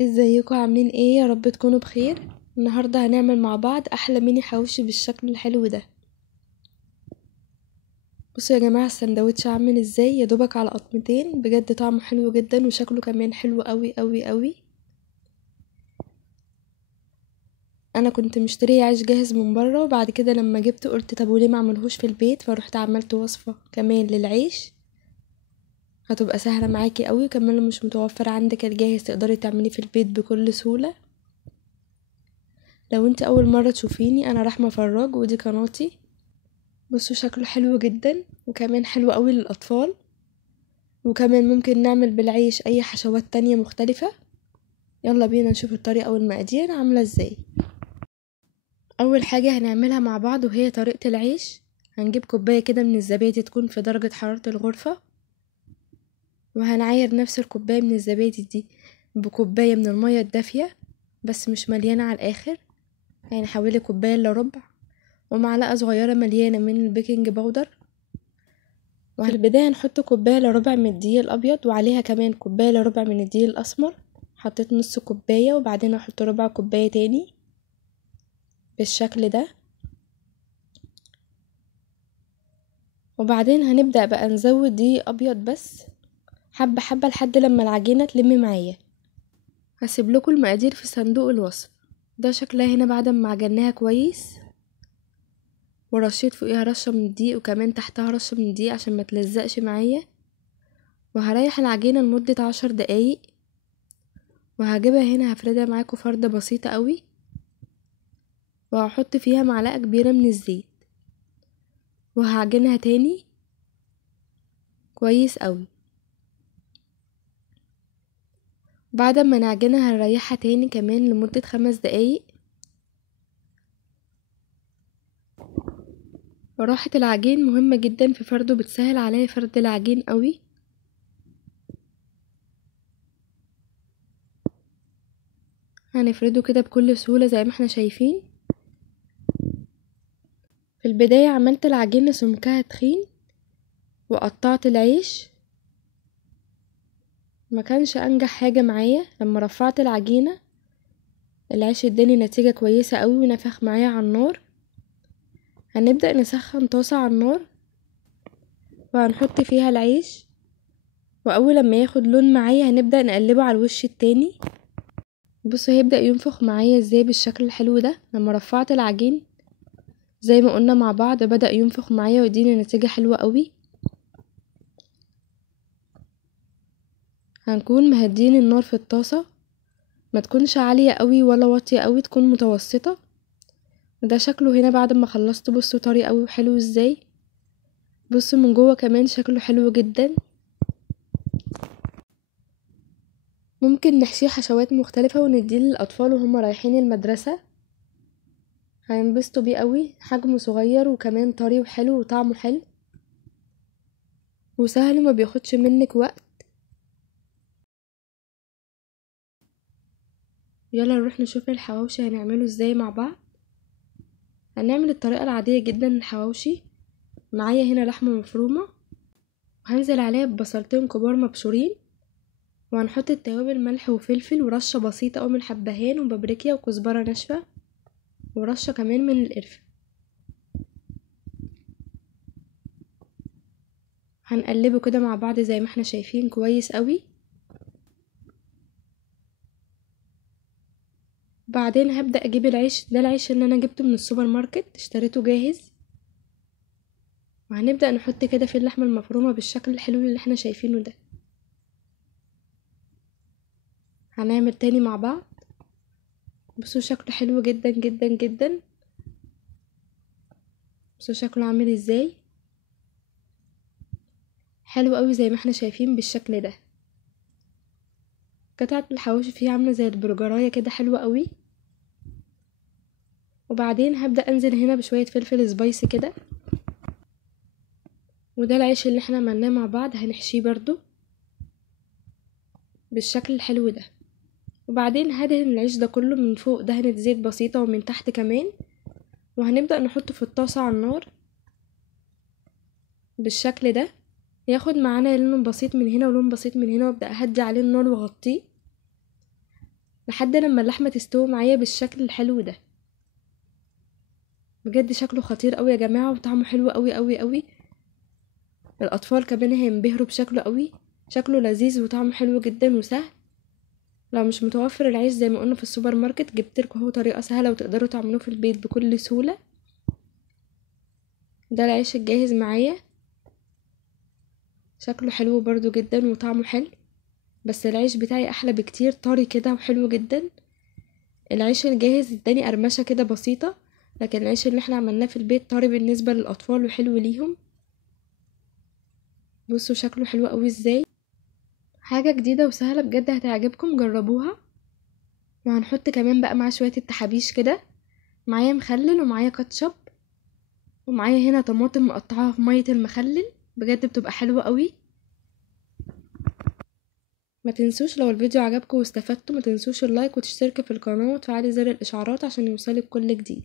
ازيكم عاملين ايه؟ يا رب تكونوا بخير. النهارده هنعمل مع بعض احلى ميني حواوشي بالشكل الحلو ده. بصوا يا جماعه السندوتش عامل ازاي، يا دوبك على قطمتين، بجد طعمه حلو جدا وشكله كمان حلو قوي قوي قوي. انا كنت مشتريه عيش جاهز من بره، وبعد كده لما جبته قلت طب وليه ما اعملهوش في البيت، فروحت عملت وصفه كمان للعيش هتبقى سهله معاكي قوي، كمان لو مش متوفر عندك الجاهز تقدري تعمليه في البيت بكل سهوله. لو انت اول مره تشوفيني، انا رحمه فراج ودي قناتي. بصوا شكله حلو جدا وكمان حلو قوي للأطفال، وكمان ممكن نعمل بالعيش أي حشوات تانية مختلفة. يلا بينا نشوف الطريقة والمقادير عاملة ازاي. أول حاجة هنعملها مع بعض وهي طريقة العيش. هنجيب كوباية كده من الزبادي تكون في درجة حرارة الغرفة، وهنعاير نفس الكوباية من الزبادي دي بكوباية من المية الدافية، بس مش مليانة على الآخر، يعني حوالي كوباية الا ربع، ومعلقة صغيرة مليانة من البيكنج باودر. وفي البداية هنحط كوباية الا ربع من الدقيق الأبيض، وعليها كمان كوباية الا ربع من الدقيق الأسمر. حطيت نص كوباية وبعدين هحط ربع كوباية تاني بالشكل ده. وبعدين هنبدأ بقى نزود دقيق أبيض بس حبة حبة لحد لما العجينة تلم معايا. هسيب لكم المقادير في صندوق الوصف. ده شكلها هنا بعد ما عجناها كويس، ورشيت فوقيها رشة من الدقيق وكمان تحتها رشة من الدقيق عشان ما تلزقش معايا. وهريح العجينة لمدة 10 دقايق، وهجيبها هنا هفردها معاكم فردة بسيطة قوي، وهحط فيها معلقة كبيرة من الزيت، وهعجنها تاني كويس قوي. بعد ما نعجنها هنريحها تاني كمان لمدة 5 دقايق. وراحة العجين مهمة جدا في فرده، بتسهل عليا فرد العجين قوي. هنفرده كده بكل سهولة زي ما احنا شايفين. في البداية عملت العجينة سمكها تخين، وقطعت العيش، ما كانش انجح حاجة معايا. لما رفعت العجينة العيش اداني نتيجة كويسة قوي ونفخ معايا على النار. هنبدأ نسخن طاسة على النار، وهنحط فيها العيش، واول لما ياخد لون معايا هنبدأ نقلبه على الوش التاني. بصوا هيبدأ ينفخ معايا ازاي بالشكل الحلو ده. لما رفعت العجين زي ما قلنا مع بعض بدأ ينفخ معايا ويديني نتيجة حلوة قوي. هنكون مهدين النار في الطاسة، ما تكونش عالية قوي ولا واطية قوي، تكون متوسطة. وده شكله هنا بعد ما خلصت. بصوا طري قوي وحلو ازاي. بصوا من جوه كمان شكله حلو جدا. ممكن نحشيه حشوات مختلفة ونديه للأطفال وهم رايحين المدرسة، هينبسطوا بيه قوي. حجمه صغير وكمان طري وحلو وطعمه حلو وسهل وما بياخدش منك وقت. يلا نروح نشوف الحواوشي هنعمله ازاي مع بعض. هنعمل الطريقة العادية جدا للحواوشي. معايا هنا لحمة مفرومة، وهنزل عليها ببصلتين كبار مبشورين، وهنحط التوابل ملح وفلفل ورشة بسيطة او من حبهان وبابريكا وكزبرة ناشفة، ورشة كمان من القرفة. هنقلبه كده مع بعض زي ما احنا شايفين كويس قوي. بعدين هبدأ اجيب العيش ده. العيش اللي انا جبته من السوبر ماركت، اشتريته جاهز. وهنبدأ نحط كده في اللحمة المفرومة بالشكل الحلو اللي احنا شايفينه ده. هنعمل تاني مع بعض. بصوا شكله حلو جدا جدا جدا. بصوا شكله عامل ازاي، حلو قوي زي ما احنا شايفين بالشكل ده. قطعة الحواوشي فيه عاملة زي البرجراية كده، حلوة قوي. وبعدين هبدأ انزل هنا بشوية فلفل سبايسي كده. وده العيش اللي احنا عملناه مع بعض، هنحشيه برضو بالشكل الحلو ده. وبعدين هدهن العيش ده كله من فوق دهنة زيت بسيطة ومن تحت كمان، وهنبدأ نحطه في الطاسة على النار بالشكل ده. ياخد معانا لون بسيط من هنا ولون بسيط من هنا، وابدأ اهدي عليه النار واغطيه. لحد لما اللحمة تستوي معايا بالشكل الحلو ده. بجد شكله خطير قوي يا جماعة، وطعمه حلو قوي قوي قوي. الاطفال كمان هينبهروا بشكله قوي، شكله لذيذ وطعمه حلو جدا وسهل. لو مش متوفر العيش زي ما قلنا في السوبر ماركت، جبتلكوا اهو طريقة سهلة وتقدروا تعملوه في البيت بكل سهولة. ده العيش الجاهز معايا، شكله حلو برضو جدا وطعمه حلو، بس العيش بتاعي احلى بكتير، طري كده وحلو جدا. العيش الجاهز اداني قرمشة كده بسيطة، لكن العيش اللي احنا عملناه في البيت طري بالنسبة للاطفال وحلو ليهم. بصوا شكله حلو قوي ازاي، حاجة جديدة وسهلة بجد، هتعجبكم، جربوها. وهنحط كمان بقى مع شوية التحابيش كده، معايا مخلل ومعايا كاتشب، ومعايا هنا طماطم مقطعاها في مية المخلل، بجد بتبقى حلوة قوي. ما تنسوش لو الفيديو عجبكم واستفدتوا، ما تنسوش اللايك وتشتركوا في القناة وتفعلي زر الاشعارات عشان يوصلك كل جديد.